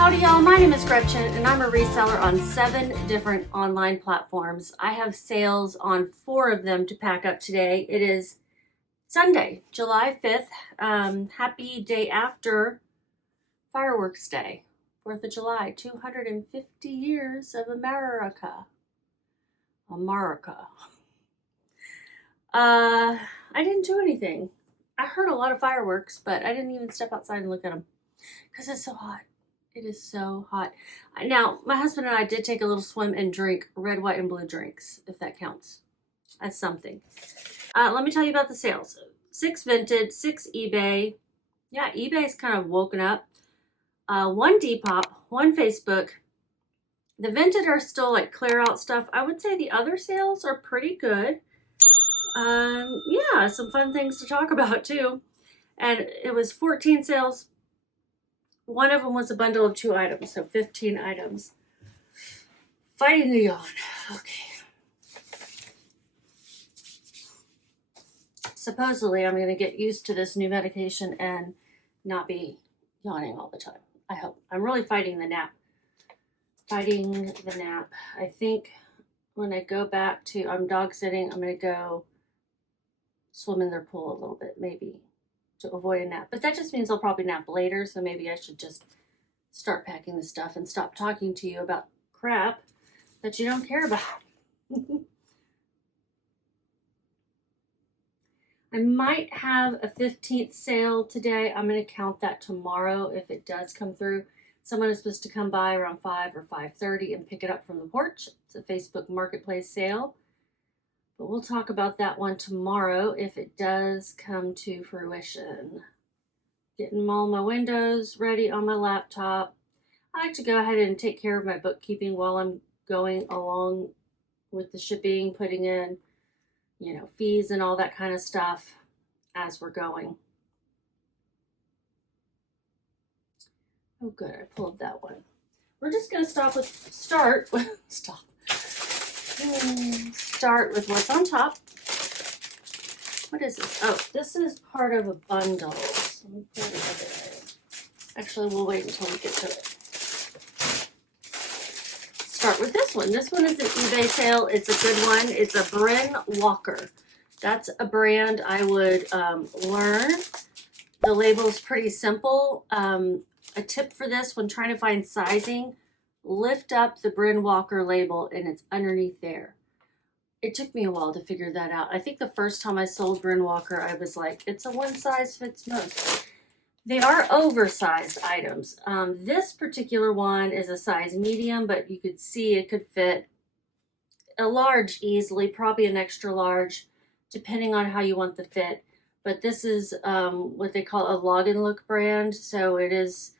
Howdy y'all, my name is Gretchen and I'm a reseller on 7 different online platforms. I have sales on 4 of them to pack up today. It is Sunday, July 5th. Happy day after Fireworks Day, 4th of July, 250 years of America. I didn't do anything. I heard a lot of fireworks, but I didn't even step outside and look at them because it's so hot. It is so hot. Now, my husband and I did take a little swim and drink red, white, and blue drinks, if that counts. That's something. Let me tell you about the sales. 6 Vinted, 6 eBay. Yeah, eBay's kind of woken up. 1 Depop, 1 Facebook. The Vinted are still like clear out stuff. I would say the other sales are pretty good. Yeah, some fun things to talk about too. And it was 14 sales. One of them was a bundle of 2 items, so 15 items. Fighting the yawn. Okay. Supposedly, I'm going to get used to this new medication and not be yawning all the time. I hope. I'm really fighting the nap. Fighting the nap. I think when I go back to, I'm dog sitting, I'm going to go swim in their pool a little bit, maybe, to avoid a nap. But that just means I'll probably nap later, so maybe I should just start packing the stuff and stop talking to you about crap that you don't care about. I might have a 15th sale today. I'm going to count that tomorrow if it does come through. Someone is supposed to come by around 5 or 5:30 and pick it up from the porch. It's a Facebook Marketplace sale. But we'll talk about that one tomorrow if it does come to fruition. Getting all my windows ready on my laptop. I like to go ahead and take care of my bookkeeping while I'm going along with the shipping, putting in, fees and all that kind of stuff as we're going. Oh, good. I pulled that one. We're just going to start with what's on top. What is this? Oh, this is part of a bundle. Let me put it over. Actually, we'll wait until we get to it. Start with this one. This one is an eBay sale. It's a good one. It's a Bryn Walker. That's a brand I would learn. The label is pretty simple. A tip for this when trying to find sizing, lift up the Bryn Walker label and it's underneath there. It took me a while to figure that out. I think the first time I sold Bryn Walker, I was like, it's a one size fits most. They are oversized items. This particular one is a size medium, but you could see it could fit a large easily, probably an extra large, depending on how you want the fit. But this is what they call a log and look brand. So it is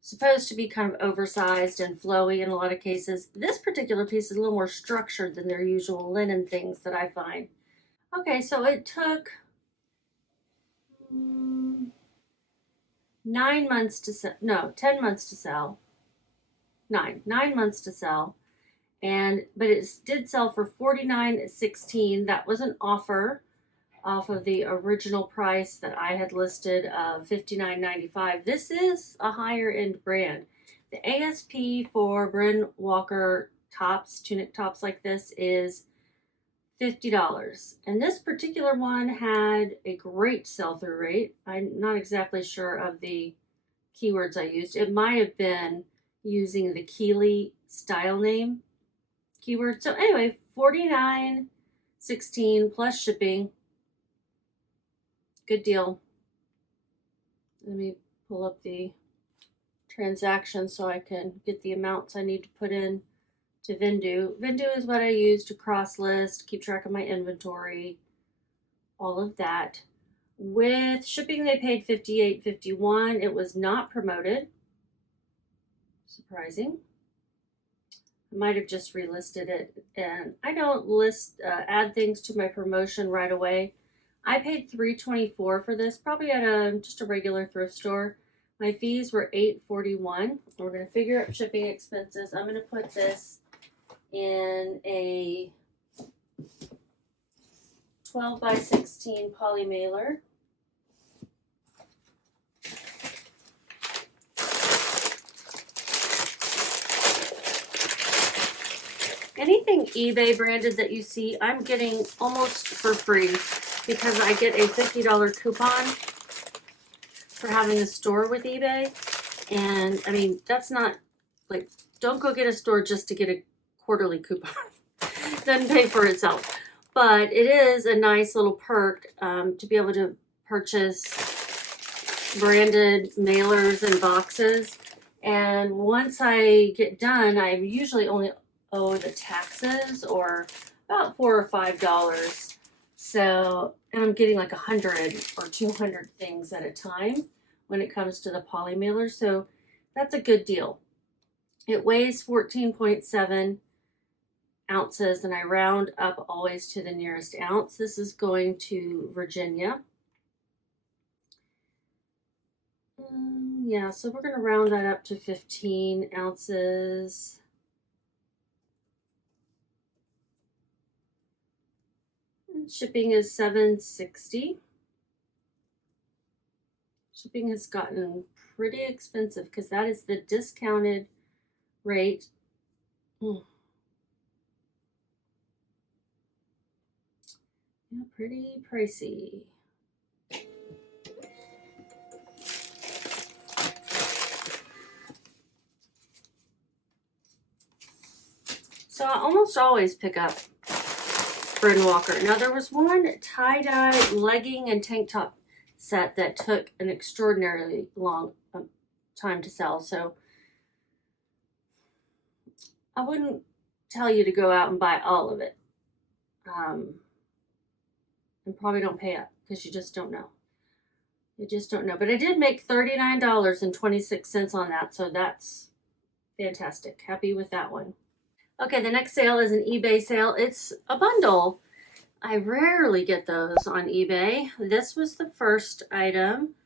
supposed to be kind of oversized and flowy in a lot of cases. This particular piece is a little more structured than their usual linen things that I find. Okay, so it took 10 months to sell. 9 months to sell. But it did sell for $49.16. That was an offer off of the original price that I had listed of $59.95. This is a higher end brand. The ASP for Bryn Walker tops, tunic tops like this, is $50. And this particular one had a great sell-through rate. I'm not exactly sure of the keywords I used. It might have been using the Keeley style name keyword. So anyway, $49.16 plus shipping. Good deal. Let me pull up the transaction so I can get the amounts I need to put in to VENDOO. VENDOO is what I use to cross list, keep track of my inventory, all of that. With shipping, they paid $58.51. It was not promoted. Surprising. I might have just relisted it, and I don't add things to my promotion right away. I paid $3.24 for this, probably at just a regular thrift store. My fees were $8.41. We're going to figure out shipping expenses. I'm going to put this in a 12 by 16 poly mailer. Anything eBay branded that you see, I'm getting almost for free because I get a $50 coupon for having a store with eBay. And I mean, that's not like, don't go get a store just to get a quarterly coupon. Doesn't pay for itself. But it is a nice little perk to be able to purchase branded mailers and boxes. And once I get done, I usually only owe the taxes or about $4 or $5. So, and I'm getting like 100 or 200 things at a time when it comes to the poly mailer. So that's a good deal. It weighs 14.7 ounces and I round up always to the nearest ounce. This is going to Virginia. Yeah, so we're going to round that up to 15 ounces. And shipping is $7.60. Shipping has gotten pretty expensive because that is the discounted rate. Yeah, pretty pricey. So I almost always pick up Bryn Walker. Now there was one tie-dye legging and tank top set that took an extraordinarily long time to sell. So I wouldn't tell you to go out and buy all of it. And probably don't pay up because you just don't know. You just don't know. But I did make $39.26 on that. So that's fantastic. Happy with that one. Okay, the next sale is an eBay sale. It's a bundle. I rarely get those on eBay. This was the first item.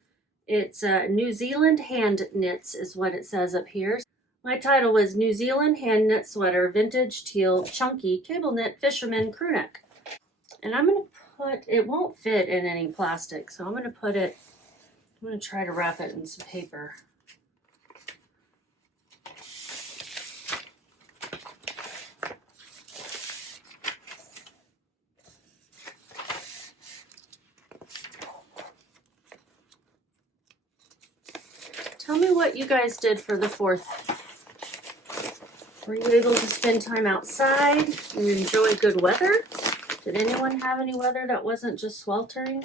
It's New Zealand hand knits is what it says up here. My title was New Zealand hand knit sweater, vintage teal, chunky, cable knit, fisherman crew neck. And I'm going to put, it won't fit in any plastic, so I'm going to put it, I'm going to try to wrap it in some paper. Tell me what you guys did for the 4th. Were you able to spend time outside and enjoy good weather? Did anyone have any weather that wasn't just sweltering?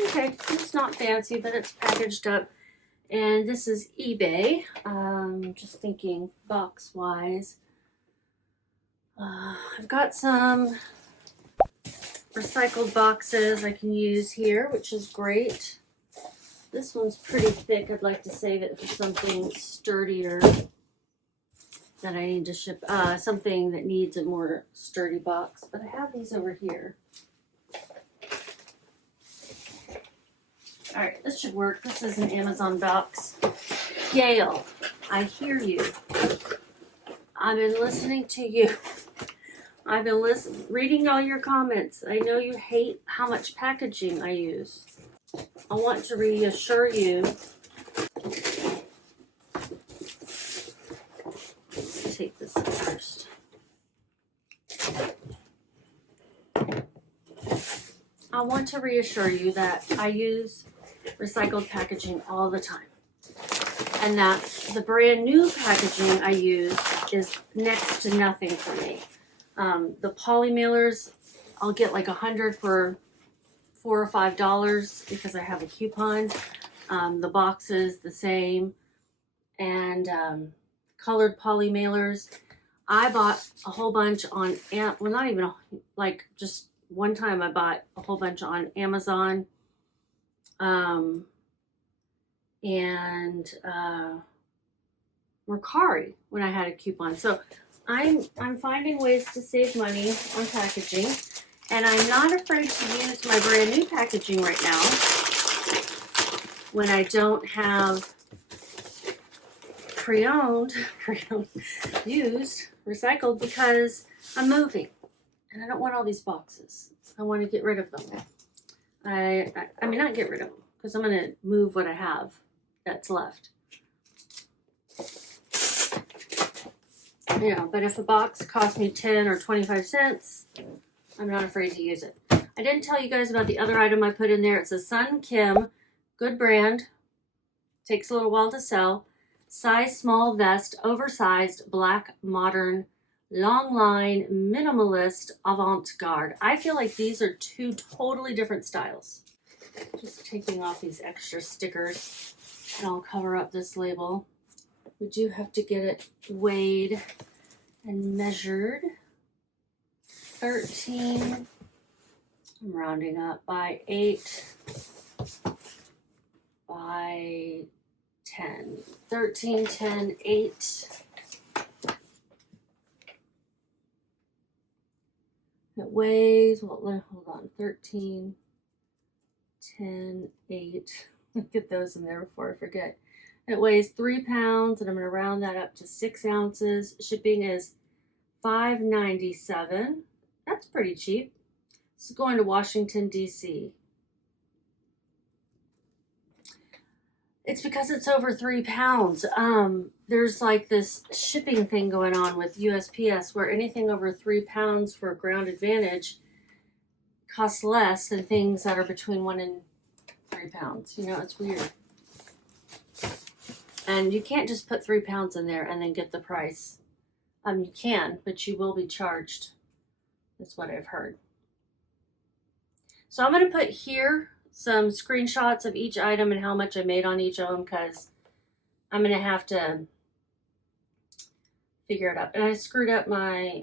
Okay, it's not fancy, but it's packaged up. And this is eBay. Just thinking box-wise. I've got some recycled boxes I can use here, which is great. This one's pretty thick. I'd like to save it for something sturdier that I need to ship. Something that needs a more sturdy box. But I have these over here. All right, this should work. This is an Amazon box. Gail, I hear you. I've been listening to you. I've been reading all your comments. I know you hate how much packaging I use. I want to reassure you. Let's take this first. I want to reassure you that I use recycled packaging all the time, and that the brand new packaging I use is next to nothing for me. The poly mailers, I'll get like 100 for $4 or $5 because I have a coupon. The boxes the same, and colored poly mailers. I bought a whole bunch on well, not even like just one time I bought a whole bunch on Amazon. And Mercari when I had a coupon. So I'm finding ways to save money on packaging, and I'm not afraid to use my brand new packaging right now when I don't have pre-owned, used, recycled, because I'm moving and I don't want all these boxes. I want to get rid of them. I mean, not get rid of them, because I'm going to move what I have that's left. You know, but if a box costs me 10 or 25 cents, I'm not afraid to use it. I didn't tell you guys about the other item I put in there. It's a Sun Kim, good brand. Takes a little while to sell. Size small vest, oversized, black, modern, long line, minimalist, avant-garde. I feel like these are two totally different styles. Just taking off these extra stickers, and I'll cover up this label. We do have to get it weighed and measured. 13, I'm rounding up, by 8 by 10. 13, 10, 8. It weighs, well, hold on, 13, 10, 8. Get those in there before I forget. It weighs 3 pounds, and I'm going to round that up to 6 ounces. Shipping is $5.97. That's pretty cheap. This is going to Washington, D.C. It's because it's over 3 pounds. There's like this shipping thing going on with USPS where anything over 3 pounds for Ground Advantage costs less than things that are between 1 and 3 pounds. You know, it's weird. And you can't just put 3 pounds in there and then get the price. You can, but you will be charged. That's what I've heard. So I'm going to put here some screenshots of each item and how much I made on each of them, because I'm going to have to figure it out. And I screwed up my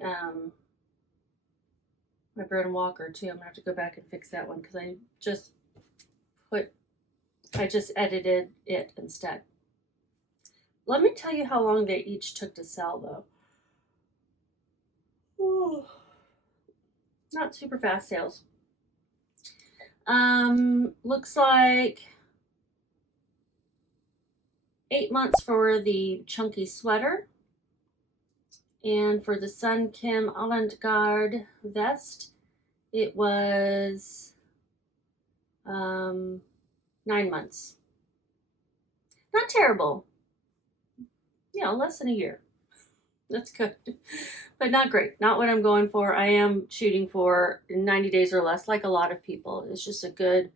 my bread and walker too. I'm going to have to go back and fix that one, because I just edited it instead. Let me tell you how long they each took to sell, though. Ooh. Not super fast sales. Looks like 8 months for the chunky sweater. And for the Sun Kim Avant-Garde vest, it was 9 months. Not terrible. You know, less than a year. That's good. But not great. Not what I'm going for. I am shooting for 90 days or less, like a lot of people. It's just a good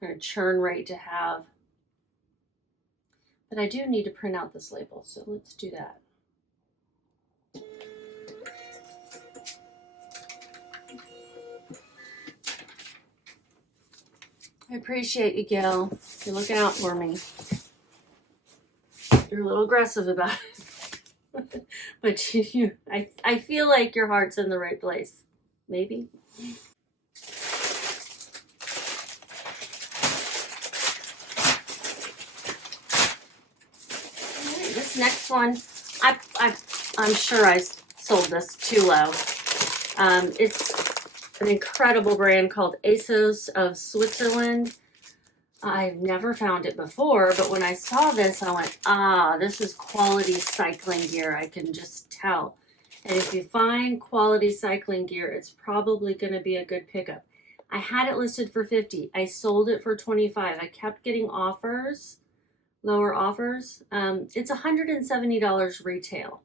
kind of churn rate to have. But I do need to print out this label, so let's do that. I appreciate you, Gail. You're looking out for me. You're a little aggressive about it. But I feel like your heart's in the right place. Maybe. Right, this next one, I'm sure I sold this too low. It's an incredible brand called ASOS of Switzerland. I've never found it before, but when I saw this, I went, ah, this is quality cycling gear. I can just tell. And if you find quality cycling gear, it's probably going to be a good pickup. I had it listed for $50. I sold it for $25. I kept getting offers, lower offers. It's $170 retail.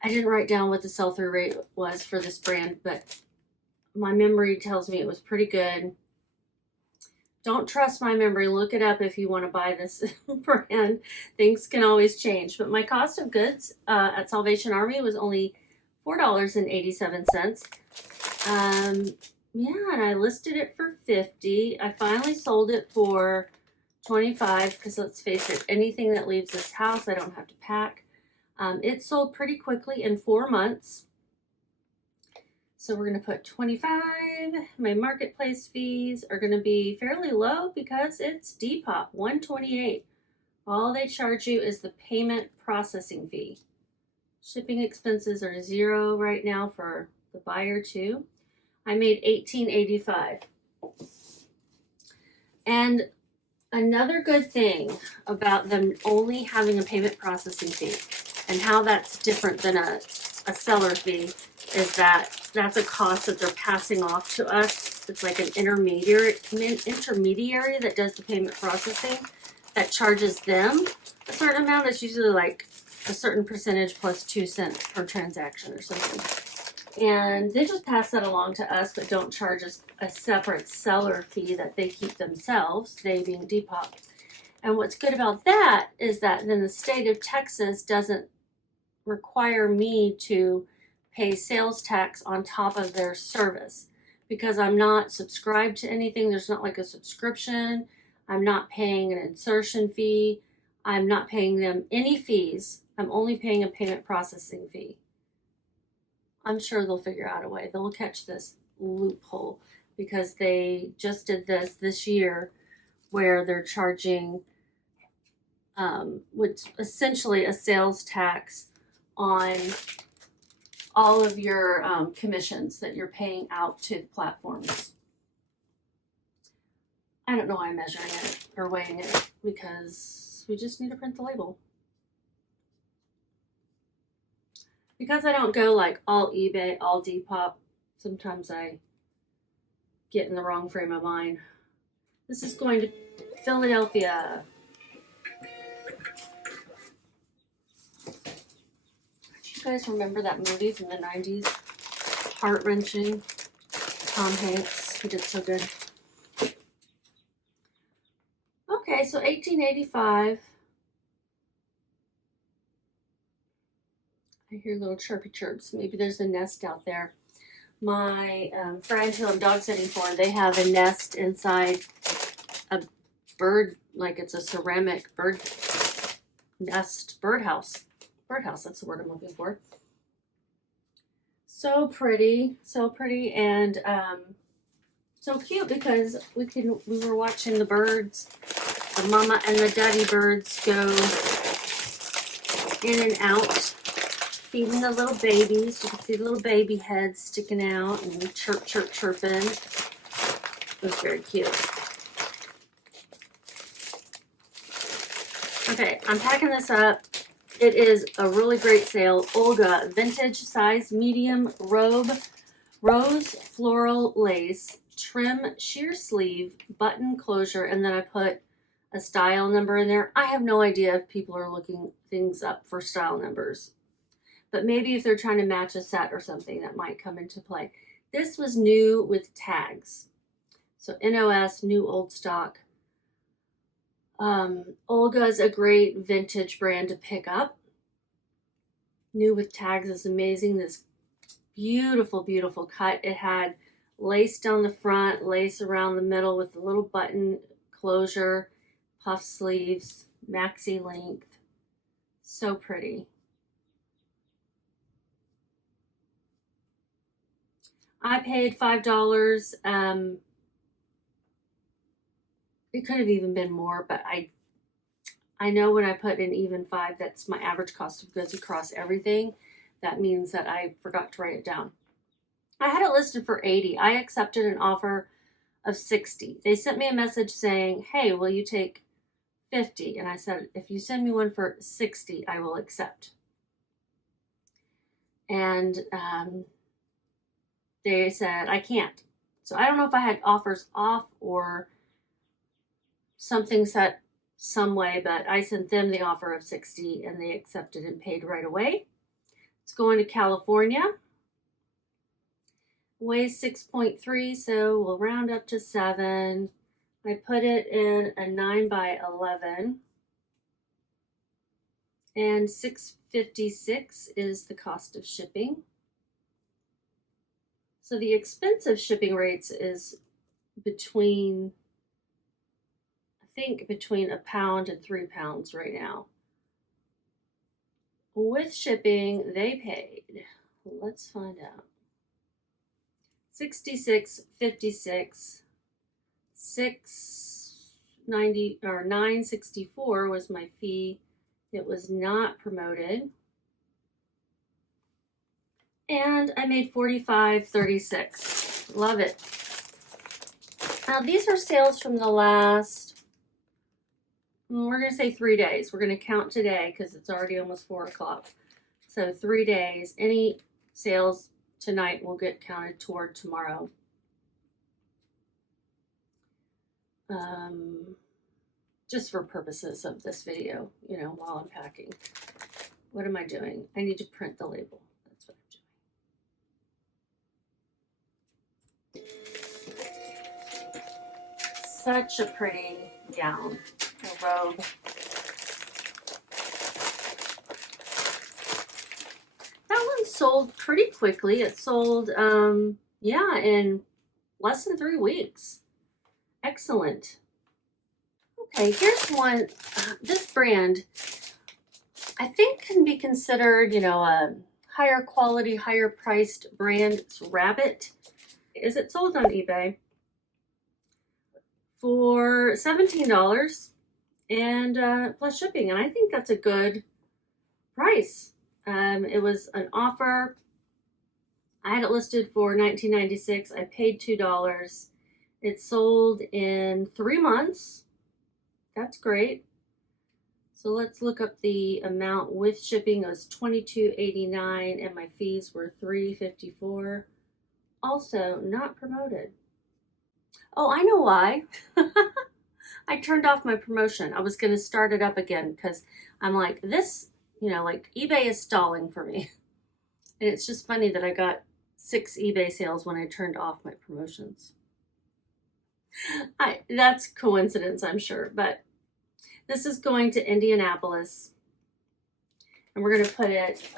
I didn't write down what the sell-through rate was for this brand, but my memory tells me it was pretty good. Don't trust my memory. Look it up if you want to buy this brand. Things can always change. But my cost of goods at Salvation Army was only $4.87. Yeah, and I listed it for $50. I finally sold it for $25 because, let's face it, anything that leaves this house, I don't have to pack. It sold pretty quickly in 4 months. So we're going to put $25. My marketplace fees are going to be fairly low because it's Depop, $128. All they charge you is the payment processing fee. Shipping expenses are 0 right now for the buyer too. I made $18.85. And another good thing about them only having a payment processing fee and how that's different than a seller fee is that that's a cost that they're passing off to us. It's like an intermediary that does the payment processing that charges them a certain amount. It's usually like a certain percentage plus 2 cents per transaction or something. And they just pass that along to us, but don't charge us a separate seller fee that they keep themselves, they being Depop. And what's good about that is that then the state of Texas doesn't require me to pay sales tax on top of their service because I'm not subscribed to anything. There's not like a subscription. I'm not paying an insertion fee. I'm not paying them any fees. I'm only paying a payment processing fee. I'm sure they'll figure out a way. They'll catch this loophole because they just did this year where they're charging which essentially a sales tax on all of your commissions that you're paying out to the platforms. I don't know why I'm measuring it or weighing it because we just need to print the label. Because I don't go like all eBay, all Depop, sometimes I get in the wrong frame of mind. This is going to Philadelphia. Do you guys remember that movie from the 90s? Heart-wrenching. Tom Hanks, he did so good. Okay, so $18.85. I hear little chirpy chirps. Maybe there's a nest out there. My friend who I'm dog sitting for, they have a nest inside a bird, like it's a ceramic bird nest, birdhouse. Birdhouse, that's the word I'm looking for. So pretty, and so cute because we were watching the birds, the mama and the daddy birds go in and out, feeding the little babies. You can see the little baby heads sticking out and chirping. It was very cute. Okay, I'm packing this up. It is a really great sale. Olga, vintage size medium robe, rose floral lace, trim sheer sleeve, button closure, and then I put a style number in there. I have no idea if people are looking things up for style numbers, but maybe if they're trying to match a set or something, that might come into play. This was new with tags. So NOS, new old stock. Olga is a great vintage brand to pick up. New with tags is amazing. This beautiful, beautiful cut. It had lace down the front, lace around the middle with a little button closure, puff sleeves, maxi length. So pretty. I paid $5. It could have even been more, but I know when I put in even $5, that's my average cost of goods across everything. That means that I forgot to write it down. I had it listed for $80. I accepted an offer of $60. They sent me a message saying, hey, will you take $50? And I said, if you send me one for $60, I will accept. And they said, I can't. So I don't know if I had offers off or something set some way, but I sent them the offer of $60 and they accepted and paid right away. It's going to California. Weighs 6.3, so we'll round up to 7. I put it in a 9x11. And $6.56 is the cost of shipping. So the expensive shipping rates is between, I think between £1 and £3 right now. With shipping, they paid, let's find out, $66.56, $6.90 or $9.64 was my fee. It was not promoted. And I made $45.36. Love it. Now these are sales from the last, we're going to say 3 days. We're going to count today because it's already almost 4 o'clock. So 3 days. Any sales tonight will get counted toward tomorrow. Just for purposes of this video, you know, while I'm packing. What am I doing? I need to print the label. That's what I'm doing. Such a pretty gown, a robe. That one sold pretty quickly. It sold, yeah, in less than 3 weeks. Excellent. Okay, here's one. This brand, I think, can be considered, you know, a higher quality, higher priced brand. It's Rabbit. Is it sold on eBay for $17 and plus shipping? And I think that's a good price. It was an offer. I had it listed for $19.96. I paid $2. It sold in 3 months. That's great. So let's look up the amount with shipping. It was $22.89 and my fees were $3.54. Also not promoted. Oh, I know why. I turned off my promotion. I was going to start it up again because I'm like, this, you know, like eBay is stalling for me. And it's just funny that I got 6 eBay sales when I turned off my promotions. That's coincidence, I'm sure, but this is going to Indianapolis, and we're going to put it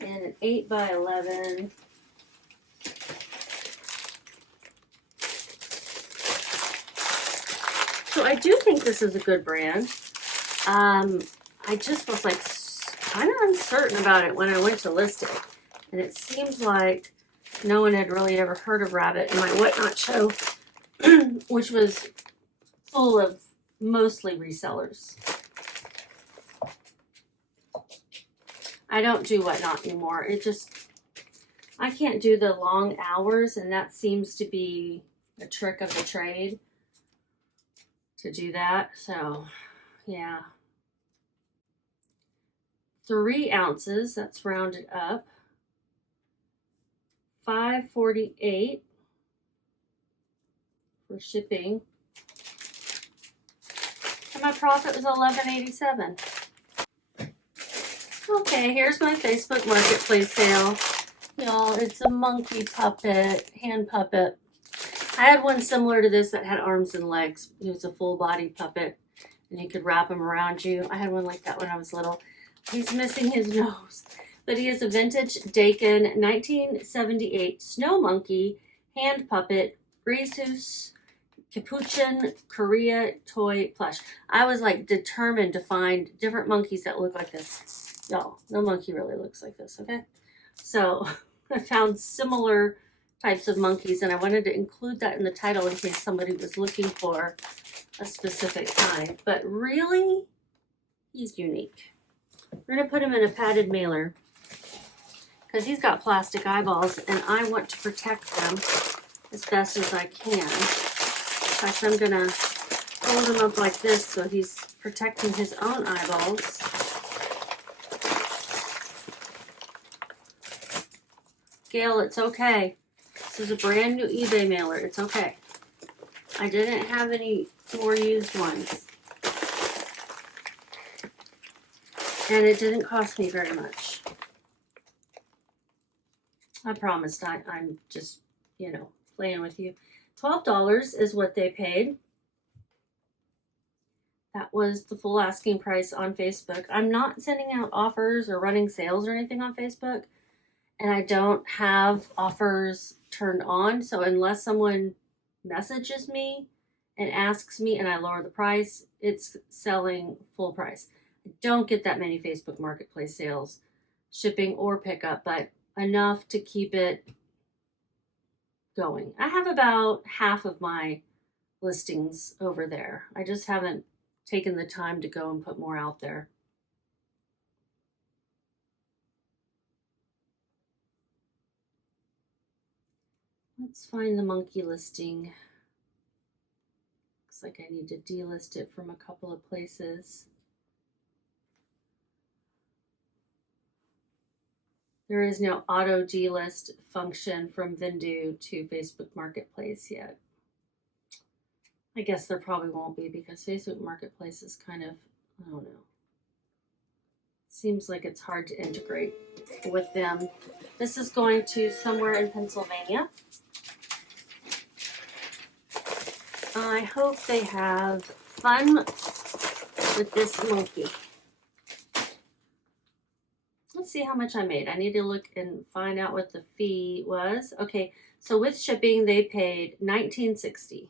in an 8x11. So I do think this is a good brand. I just was like kind of uncertain about it when I went to list it, and it seems like no one had really ever heard of Rabbit in my Whatnot show, which was full of mostly resellers. I don't do Whatnot anymore. It just, I can't do the long hours, and that seems to be a trick of the trade to do that. So, yeah. 3 ounces, that's rounded up. $5.48 for shipping. And my profit was $11.87. Okay, here's my Facebook Marketplace sale. Y'all, it's a monkey puppet, hand puppet. I had one similar to this that had arms and legs. It was a full body puppet, and you could wrap him around you. I had one like that when I was little. He's missing his nose. But he is a vintage Dakin 1978 snow monkey, hand puppet, Rhesus, Capuchin, Korea toy plush. I was like determined to find different monkeys that look like this. Y'all, no monkey really looks like this, okay? So I found similar types of monkeys, and I wanted to include that in the title in case somebody was looking for a specific kind. But really, he's unique. We're going to put him in a padded mailer because he's got plastic eyeballs, and I want to protect them as best as I can. In fact, I'm going to hold him up like this so he's protecting his own eyeballs. Gail, it's okay. This is a brand new eBay mailer. It's okay. I didn't have any more used ones. And it didn't cost me very much. I promised. I'm just, you know, playing with you. $12 is what they paid. That was the full asking price on Facebook. I'm not sending out offers or running sales or anything on Facebook. And I don't have offers turned on. So unless someone messages me and asks me and I lower the price, it's selling full price. I don't get that many Facebook Marketplace sales, shipping or pickup, but enough to keep it going. I have about half of my listings over there. I just haven't taken the time to go and put more out there. Let's find the monkey listing. Looks like I need to delist it from a couple of places. There is no auto delist function from VENDOO to Facebook Marketplace yet. I guess there probably won't be because Facebook Marketplace is kind of, I don't know. Seems like it's hard to integrate with them. This is going to somewhere in Pennsylvania. I hope they have fun with this monkey. Let's see how much I made. I need to look and find out what the fee was. Okay, so with shipping, they paid $19.60.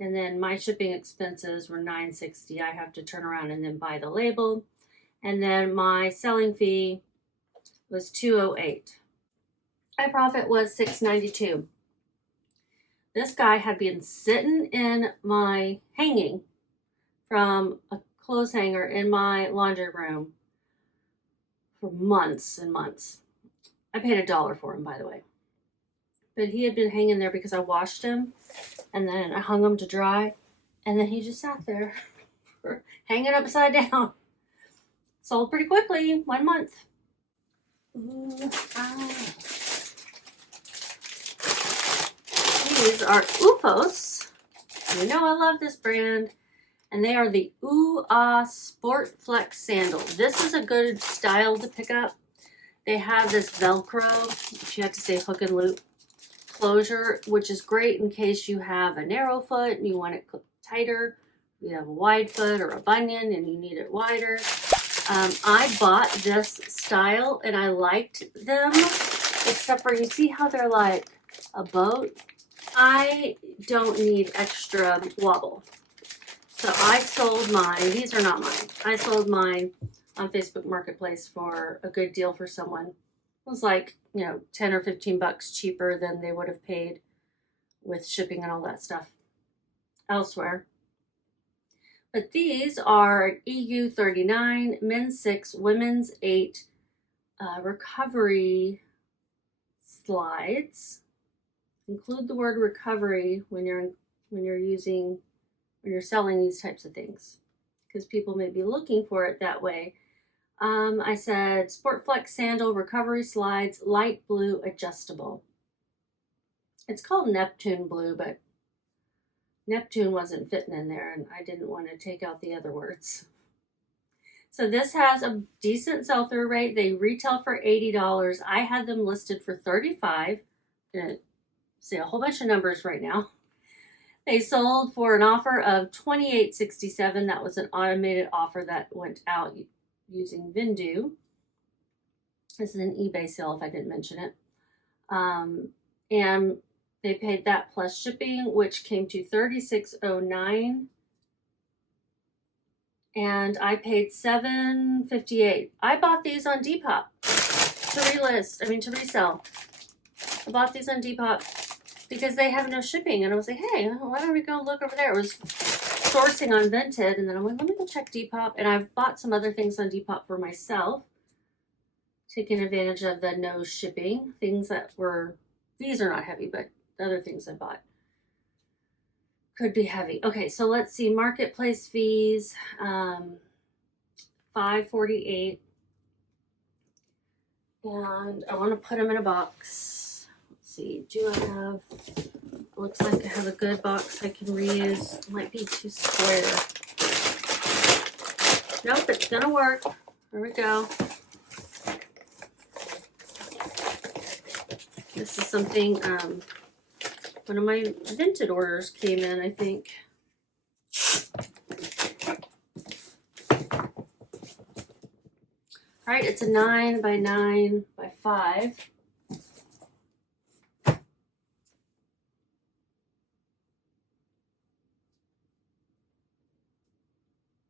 And then my shipping expenses were $9.60. I have to turn around and then buy the label. And then my selling fee was $2.08. My profit was $6.92. This guy had been sitting in my hanging from a clothes hanger in my laundry room for months and months. I paid $1 for him, by the way. But he had been hanging there because I washed him and then I hung him to dry. And then he just sat there hanging upside down. Sold pretty quickly, 1 month. Ooh, These are OOFOS. You know I love this brand. And they are the Ooh Ah Sport Flex Sandal. This is a good style to pick up. They have this Velcro, if you have to say hook and loop closure, which is great in case you have a narrow foot and you want it tighter. You have a wide foot or a bunion and you need it wider. I bought this style and I liked them, except for you see how they're like a boat? I don't need extra wobble. So I sold mine. These are not mine. I sold mine on Facebook Marketplace for a good deal for someone. It was like, 10 or 15 bucks cheaper than they would have paid with shipping and all that stuff elsewhere. But these are EU 39, men's 6, women's 8 recovery slides. Include the word recovery when you're selling these types of things, because people may be looking for it that way. I said Sport Flex Sandal Recovery Slides, light blue, adjustable. It's called Neptune blue, but Neptune wasn't fitting in there and I didn't want to take out the other words. So this has a decent sell-through rate. They retail for $80. I had them listed for $35. I'm going to say a whole bunch of numbers right now. They sold for an offer of $28.67. That was an automated offer that went out using VENDOO. This is an eBay sale if I didn't mention it. And they paid that plus shipping, which came to $36.09. And I paid $7.58. I bought these on Depop to resell. I bought these on Depop because they have no shipping. And I was like, hey, why don't we go look over there? It was sourcing on Vinted. And then I went, let me go check Depop. And I've bought some other things on Depop for myself, taking advantage of the no shipping. Things that were, these are not heavy, but the other things I bought could be heavy. Okay, so let's see. Marketplace fees, $5.48. And I want to put them in a box. Let's see. Do I have, looks like I have a good box I can reuse. It might be too square. Nope, it's going to work. There we go. This is something, one of my Vinted orders came in, I think. All right, it's a 9 by 9 by 5.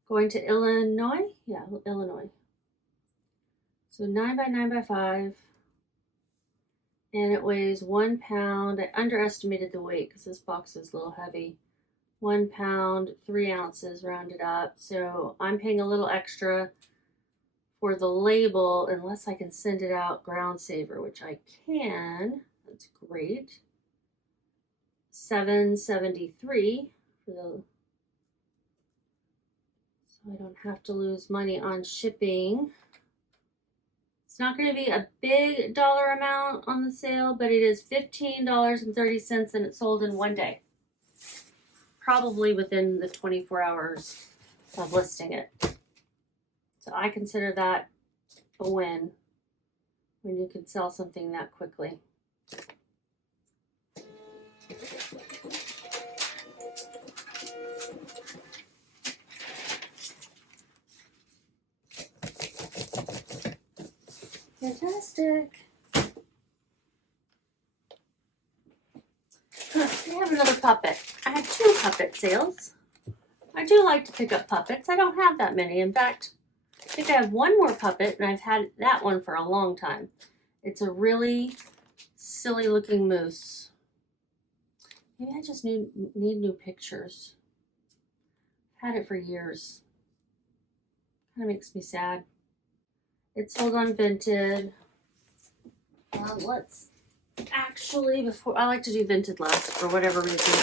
Going to Illinois? Yeah, Illinois. So 9 by 9 by 5. And it weighs 1 pound. I underestimated the weight because this box is a little heavy. 1 pound, 3 ounces rounded up. So I'm paying a little extra for the label, unless I can send it out ground saver, which I can. That's great. $7.73 for the, so I don't have to lose money on shipping. It's not going to be a big dollar amount on the sale, but it is $15.30, and it sold in one day. Probably within the 24 hours of listing it. So I consider that a win when you can sell something that quickly. Fantastic. We have another puppet. I have 2 puppet sales. I do like to pick up puppets. I don't have that many. In fact, I think I have one more puppet, and I've had that one for a long time. It's a really silly looking moose. Maybe I just need new pictures. I've had it for years. Kind of makes me sad. It's sold on Vinted. Let's actually, before, I like to do Vinted last for whatever reason.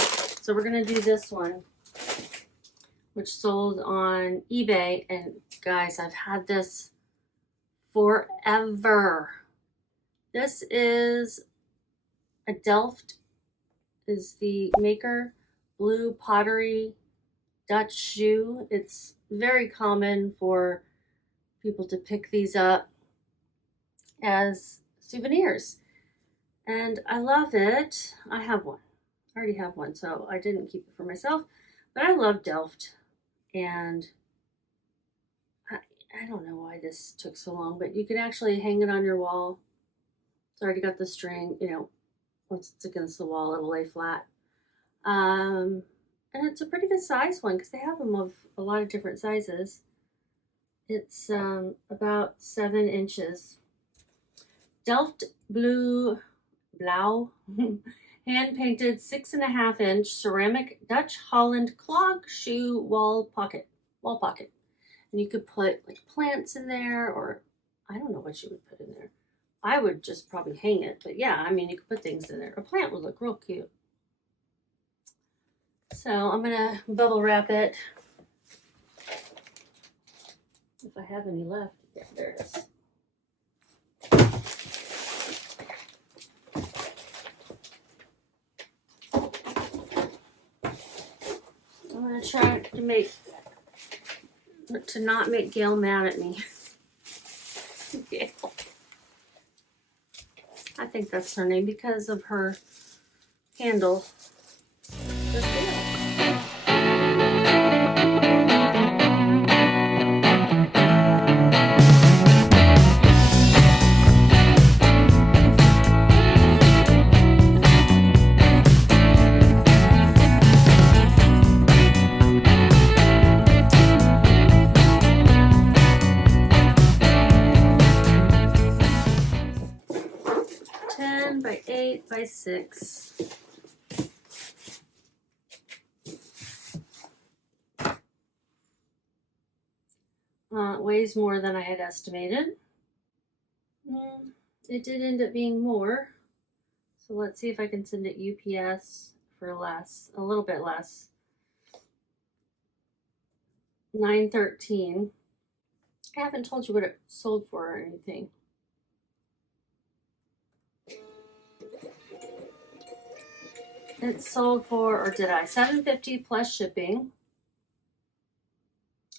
So we're going to do this one, which sold on eBay. And guys, I've had this forever. This is a Delft, is the maker, blue pottery Dutch shoe. It's very common for people to pick these up as souvenirs. And I love it. I have one. I already have one, so I didn't keep it for myself. But I love Delft. And I don't know why this took so long, but you can actually hang it on your wall. It's already got the string, you know, once it's against the wall, it'll lay flat. And it's a pretty good size one because they have them of a lot of different sizes. It's about 7 inches. Delft Blau, hand-painted 6.5 inch ceramic Dutch Holland clog shoe wall pocket. And you could put like plants in there, or I don't know what you would put in there. I would just probably hang it, but yeah, I mean, you could put things in there. A plant would look real cute. So I'm gonna bubble wrap it. If I have any left. Yeah, there it is. I'm gonna try to not make Gail mad at me. Gail. I think that's her name because of her handle. Just Gail. 10 by 8 by 6. It weighs more than I had estimated. It did end up being more. So let's see if I can send it UPS for less, a little bit less. $9.13. I haven't told you what it sold for or anything. It sold for, or did I? $7.50 plus shipping.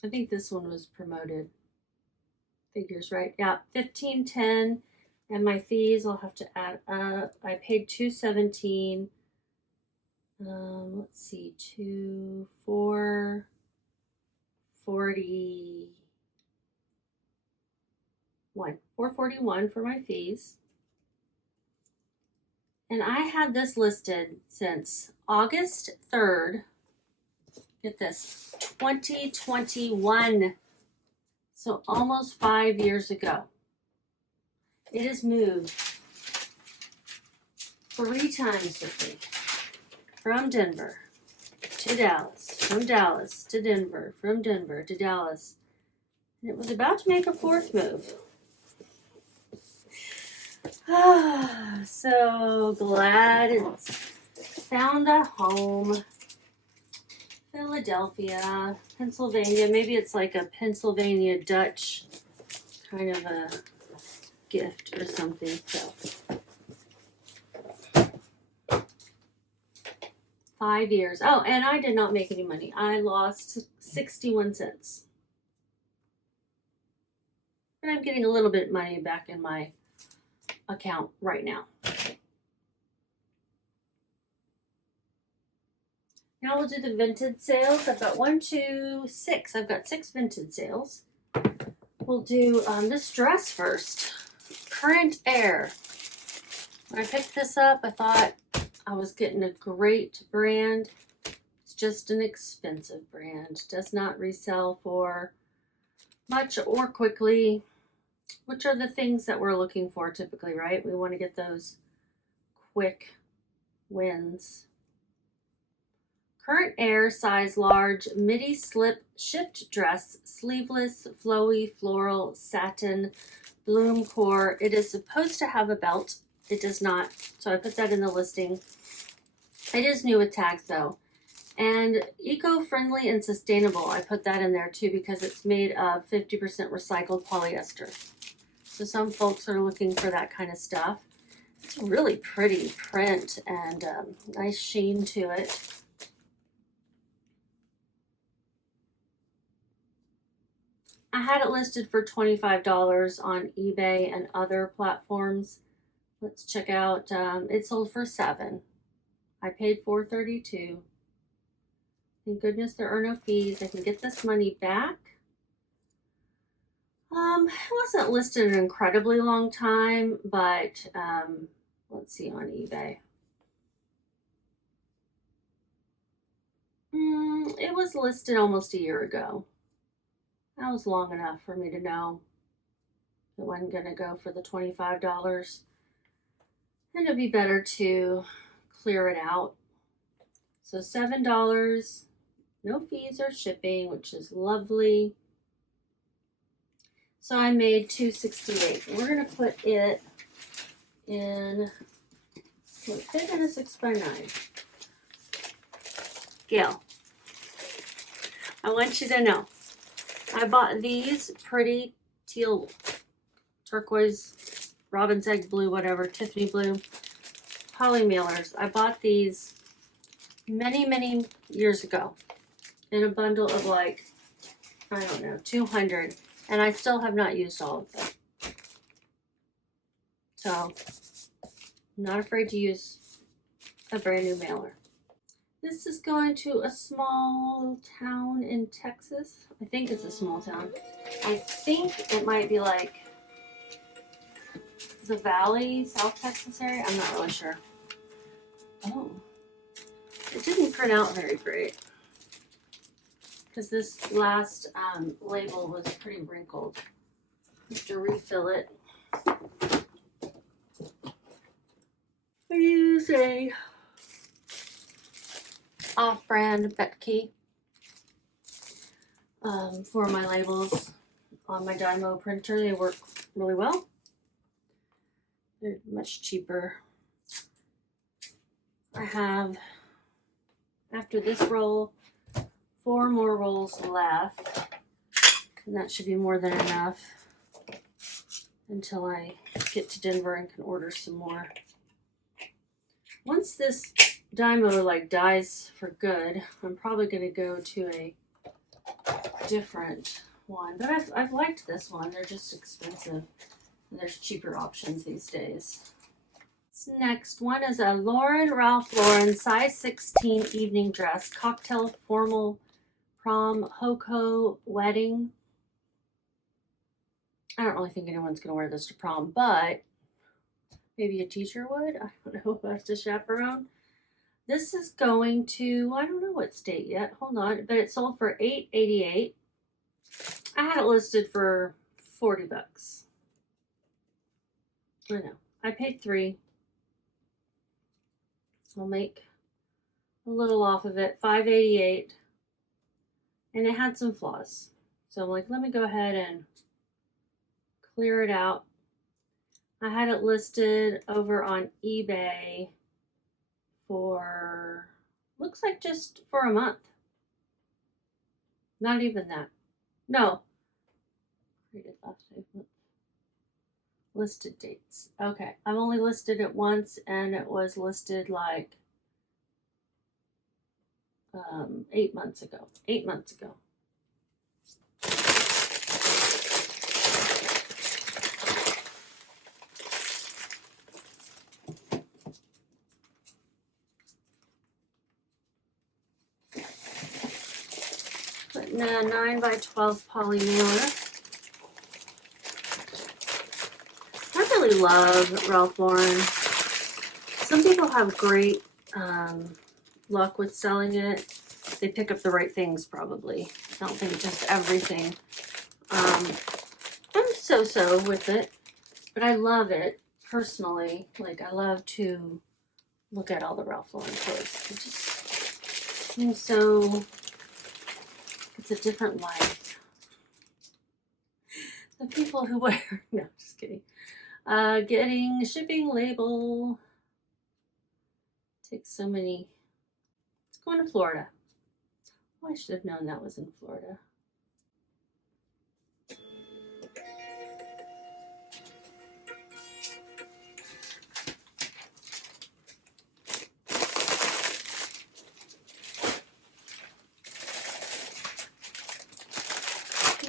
I think this one was promoted. Figures right. Yeah, $15.10, and my fees I'll have to add up. I paid $2.17. Let's see, $441 for my fees. And I had this listed since August 3rd. Get this, 2021. So almost 5 years ago. It has moved 3 times with me. From Denver to Dallas, from Dallas to Denver, from Denver to Dallas. And it was about to make a fourth move. So glad it's found a home. Philadelphia, Pennsylvania. Maybe it's like a Pennsylvania Dutch kind of a gift or something. So 5 years. Oh, and I did not make any money. I lost 61 cents. But I'm getting a little bit of money back in my account right now. Now we'll do the Vinted sales. I've got 1, 2, 6. I've got 6 Vinted sales. We'll do this dress first. Current Air. When I picked this up, I thought I was getting a great brand. It's just an expensive brand. Does not resell for much or quickly, which are the things that we're looking for typically, right? We want to get those quick wins. Current Air size large midi slip shift dress, sleeveless, flowy, floral, satin, bloom core. It is supposed to have a belt. It does not, so I put that in the listing. It is new with tags though. And eco-friendly and sustainable, I put that in there too because it's made of 50% recycled polyester. So some folks are looking for that kind of stuff. It's a really pretty print and nice sheen to it. I had it listed for $25 on eBay and other platforms. Let's check out, it sold for $7. I paid $4.32. Thank goodness there are no fees. I can get this money back. It wasn't listed an incredibly long time, but let's see on eBay. It was listed almost a year ago. That was long enough for me to know it wasn't going to go for the $25. And it'd be better to clear it out. So $7, no fees or shipping, which is lovely. So I made $2.68. We're going to put it in, would fit in a 6x9. Gail, I want you to know, I bought these pretty teal, turquoise, robin's egg blue, whatever, Tiffany blue, poly mailers. I bought these many years ago in a bundle of like, I don't know, 200, and I still have not used all of them. So I'm not afraid to use a brand new mailer. This is going to a small town in Texas. I think it's a small town. I think it might be like the Valley, South Texas area. I'm not really sure. Oh, it didn't print out very great because this last label was pretty wrinkled. I have to refill it. I use a off-brand Betke for my labels on my Dymo printer. They work really well. They're much cheaper. I have, after this roll, 4 more rolls left, and that should be more than enough until I get to Denver and can order some more. Once this Dymo like dies for good, I'm probably going to go to a different one, but I've liked this one. They're just expensive, and there's cheaper options these days. This next one is a Ralph Lauren size 16 evening dress, cocktail formal prom HOCO wedding. I don't really think anyone's going to wear this to prom, but maybe a teacher would. I don't know who has to chaperone. This is going to, I don't know what state yet. Hold on. But it sold for $8.88. I had it listed for $40. I know. I paid $3. I'll make a little off of it. $5.88. And it had some flaws. So I'm like, let me go ahead and clear it out. I had it listed over on eBay for, looks like just for a month. Not even that. No. Created last month. Listed dates. Okay, I've only listed it once, and it was listed like 8 months ago. 8 months ago. Putting a 9x12 poly mailer. I really love Ralph Lauren. Some people have great luck with selling it. They pick up the right things probably. I don't think just everything. I'm so-so with it, but I love it personally. Like, I love to look at all the Ralph Lauren clothes. It just seems so, it's a different life. The people who wear, no, just kidding. Getting shipping label. Takes so many. It's going to Florida. Oh, I should have known that was in Florida.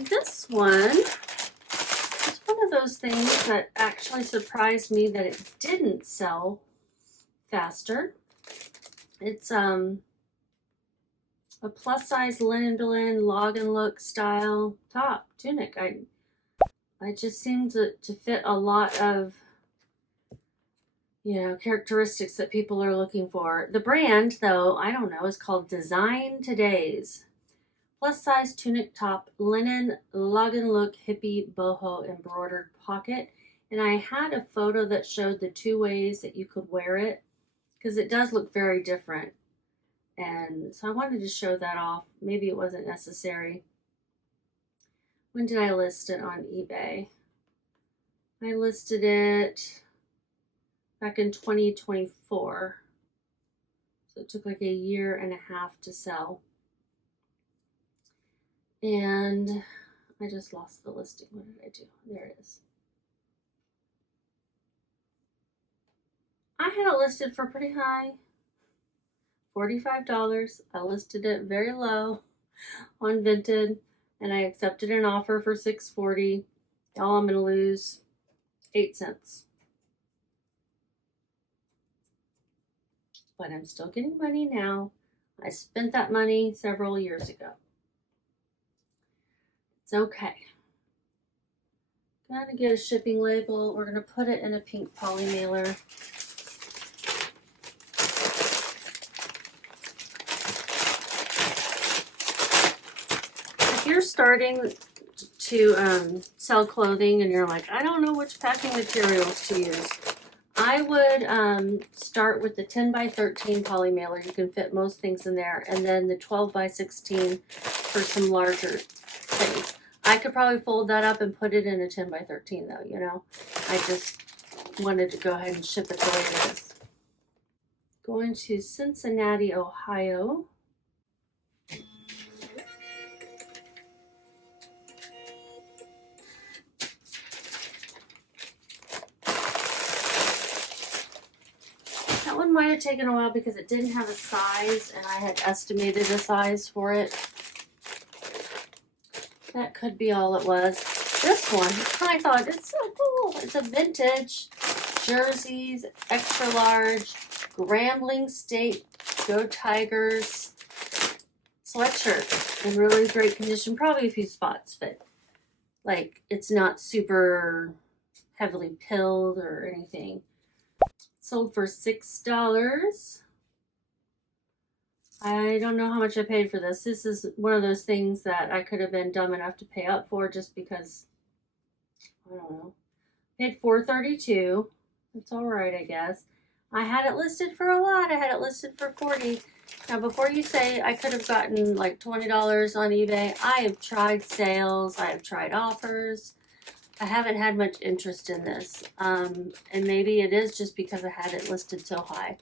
This one is one of those things that actually surprised me that it didn't sell faster. It's a plus size linen blend log and look style top tunic. I just seem to fit a lot of, you know, characteristics that people are looking for. The brand, though, I don't know, is called Design Today's. Plus size tunic top, linen, log and look, hippie, boho, embroidered pocket. And I had a photo that showed the two ways that you could wear it, because it does look very different. And so I wanted to show that off. Maybe it wasn't necessary. When did I list it on eBay? I listed it back in 2024. So it took like a year and a half to sell. And I just lost the listing. What did I do? There it is. I had it listed for pretty high, $45. I listed it very low on Vinted, and I accepted an offer for $6.40. Y'all, I'm gonna lose 8 cents. But I'm still getting money now. I spent that money several years ago. It's okay. Gotta get a shipping label. We're gonna put it in a pink poly mailer. If you're starting to sell clothing and you're like, I don't know which packing materials to use, I would start with the 10x13 poly mailer. You can fit most things in there, and then the 12x16 for some larger things. I could probably fold that up and put it in a 10x13 though, you know. I just wanted to go ahead and ship it the way it is. Going to Cincinnati, Ohio. That one might have taken a while because it didn't have a size, and I had estimated a size for it. That could be all it was. This one, I thought, it's so cool. It's a vintage jerseys, extra large, Grambling State, Go Tigers sweatshirt in really great condition. Probably a few spots, but like it's not super heavily pilled or anything. Sold for $6. I don't know how much I paid for this. This is one of those things that I could have been dumb enough to pay up for just because, I don't know. Paid $4.32. That's all right, I guess. I had it listed for a lot. I had it listed for 40. Now, before you say I could have gotten like $20 on eBay, I have tried sales. I have tried offers. I haven't had much interest in this. And maybe it is just because I had it listed so high.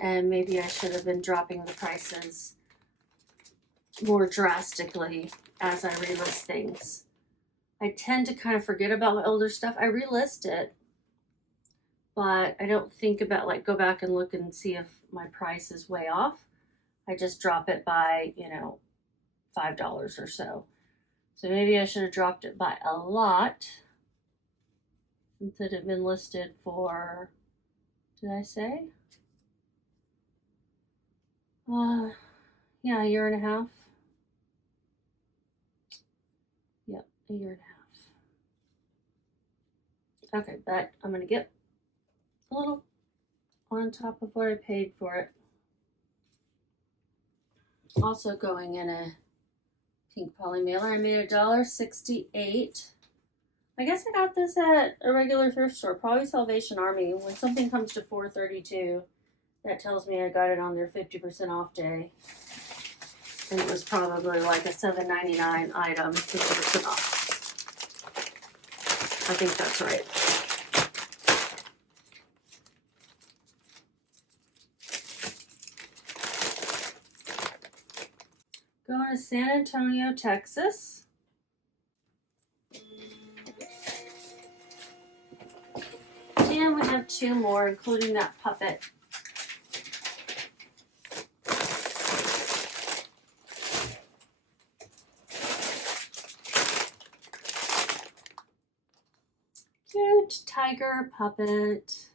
And maybe I should have been dropping the prices more drastically as I relist things. I tend to kind of forget about my older stuff. I relist it, but I don't think about, like, go back and look and see if my price is way off. I just drop it by, you know, $5 or so. So maybe I should have dropped it by a lot since it had been listed for, did I say? Yeah, a year and a half. Yep, a year and a half. Okay, but I'm gonna get a little on top of what I paid for it. Also going in a pink poly mailer. I made $1.68. I guess I got this at a regular thrift store, probably Salvation Army. When something comes to $4.32, that tells me I got it on their 50% off day. And it was probably like a $7.99 item, 50% off. I think that's right. Going to San Antonio, Texas. And we have 2 more, including that puppet. Cute tiger puppet.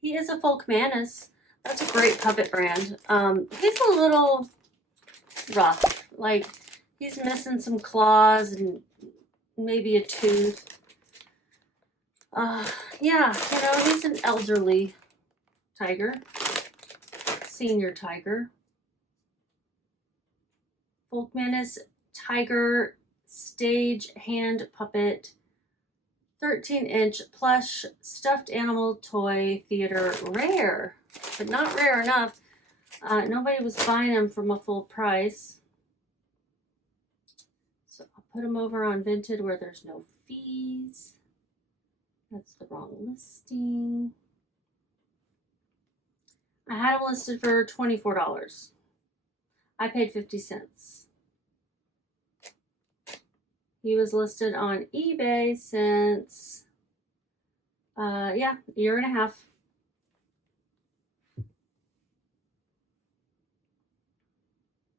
He is a Folk Manus. That's a great puppet brand. He's a little rough. Like, he's missing some claws and maybe a tooth. Yeah, you know, he's an elderly tiger. Senior tiger. Folk Manus tiger stage hand puppet. 13-inch plush stuffed animal toy theater, rare, but not rare enough. Nobody was buying them from a full price. So I'll put them over on Vinted where there's no fees. That's the wrong listing. I had them listed for $24. I paid 50 cents. He was listed on eBay since, yeah, a year and a half.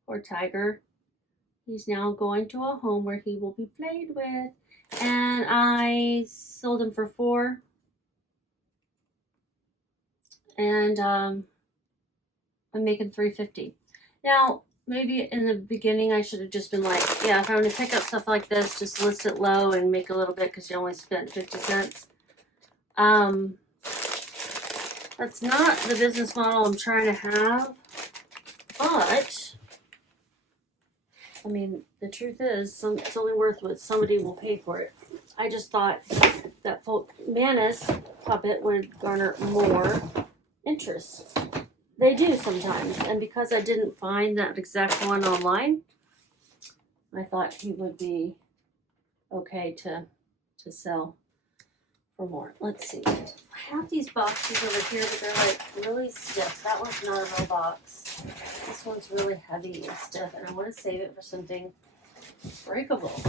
Poor tiger. He's now going to a home where he will be played with. And I sold him for $4. And I'm making $3.50. Now, maybe in the beginning I should have just been like, yeah, if I'm going to pick up stuff like this, just list it low and make a little bit because you only spent 50 cents. That's not the business model I'm trying to have. But, I mean, the truth is, it's only worth what somebody will pay for it. I just thought that Folk Manus puppet would garner more interest. They do sometimes, and because I didn't find that exact one online, I thought he would be okay to sell for more. Let's see. I have these boxes over here, but they're like really stiff. That one's not a real box. This one's really heavy and stiff, and I want to save it for something breakable.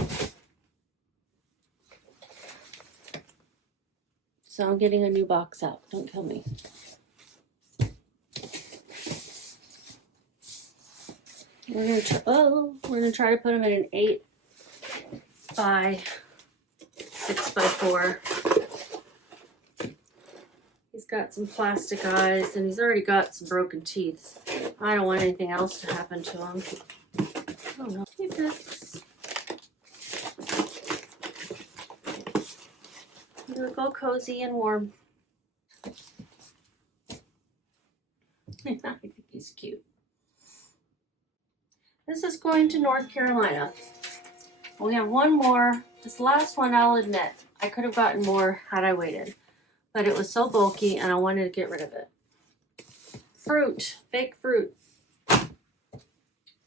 So I'm getting a new box out. Don't kill me. We're gonna try to put him in an 8 by 6 by 4. He's got some plastic eyes and he's already got some broken teeth. I don't want anything else to happen to him. Oh no. Hey, Fix. You look all cozy and warm. I think he's cute. This is going to North Carolina. We have one more. This last one, I'll admit, I could have gotten more had I waited, but it was so bulky and I wanted to get rid of it. Fruit, fake fruit.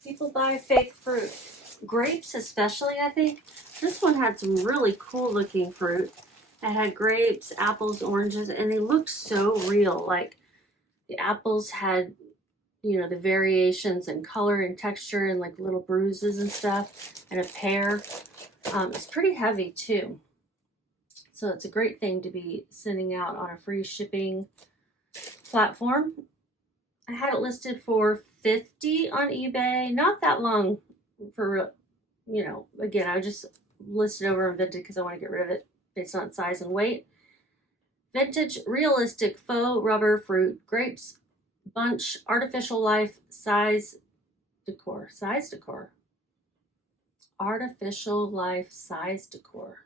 People buy fake fruit. Grapes especially, I think. This one had some really cool looking fruit. It had grapes, apples, oranges, and they looked so real. Like the apples had, you know, the variations in color and texture and like little bruises and stuff, and a pear. It's pretty heavy too. So it's a great thing to be sending out on a free shipping platform. I had it listed for $50 on eBay. Not that long for, you know, again, I just listed over on Vinted because I want to get rid of it based on size and weight. Vintage realistic faux rubber fruit grapes bunch artificial life size decor. Size decor. Artificial life size decor.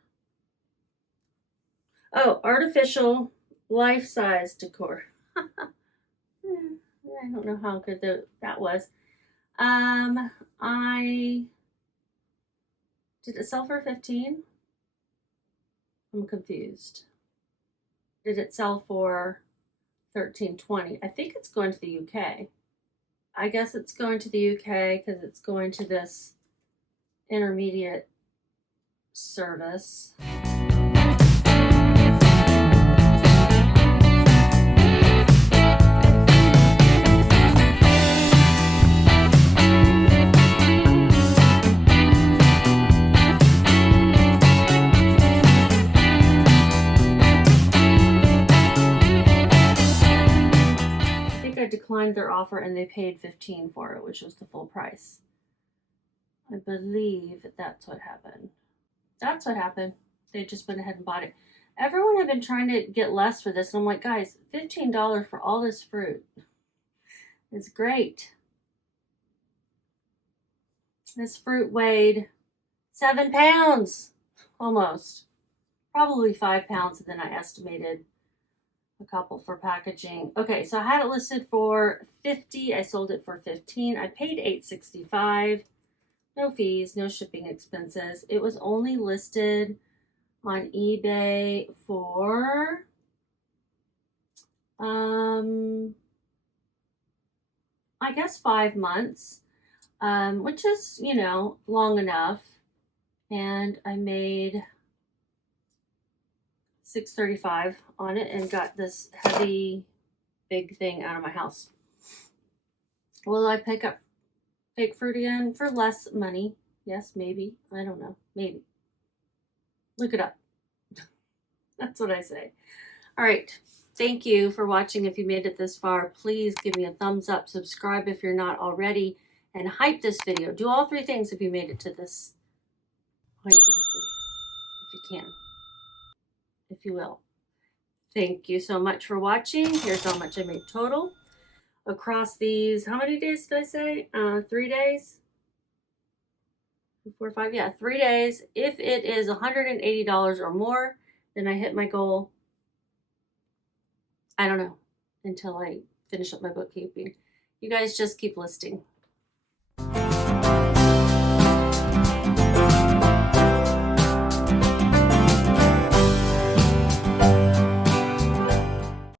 Oh, artificial life size decor. I don't know how good that was. Did it sell for 15? I'm confused. Did it sell for 13.20? I think it's going to the UK. I guess it's going to the UK because it's going to this intermediate service. I declined their offer and they paid $15 for it, which was the full price. I believe that's what happened. That's what happened. They just went ahead and bought it. Everyone had been trying to get less for this, and I'm like, guys, $15 for all this fruit is great. This fruit weighed 7 pounds, almost. Probably 5 pounds, and then I estimated a couple for packaging. Okay, so I had it listed for $50. I sold it for $15. I paid $8.65. No fees, no shipping expenses. It was only listed on eBay for I guess 5 months, which is, you know, long enough. And I made $6.35 on it and got this heavy big thing out of my house. Will I pick up fake fruit again for less money? Yes, maybe. I don't know. Maybe. Look it up. That's what I say. All right. Thank you for watching. If you made it this far, please give me a thumbs up. Subscribe if you're not already. And hype this video. Do all 3 things if you made it to this point in the video. If you can. If you will. Thank you so much for watching. Here's how much I made total across these. How many days did I say? 3 days? 4, 5, yeah, 3 days. If it is $180 or more, then I hit my goal. I don't know until I finish up my bookkeeping. You guys just keep listing.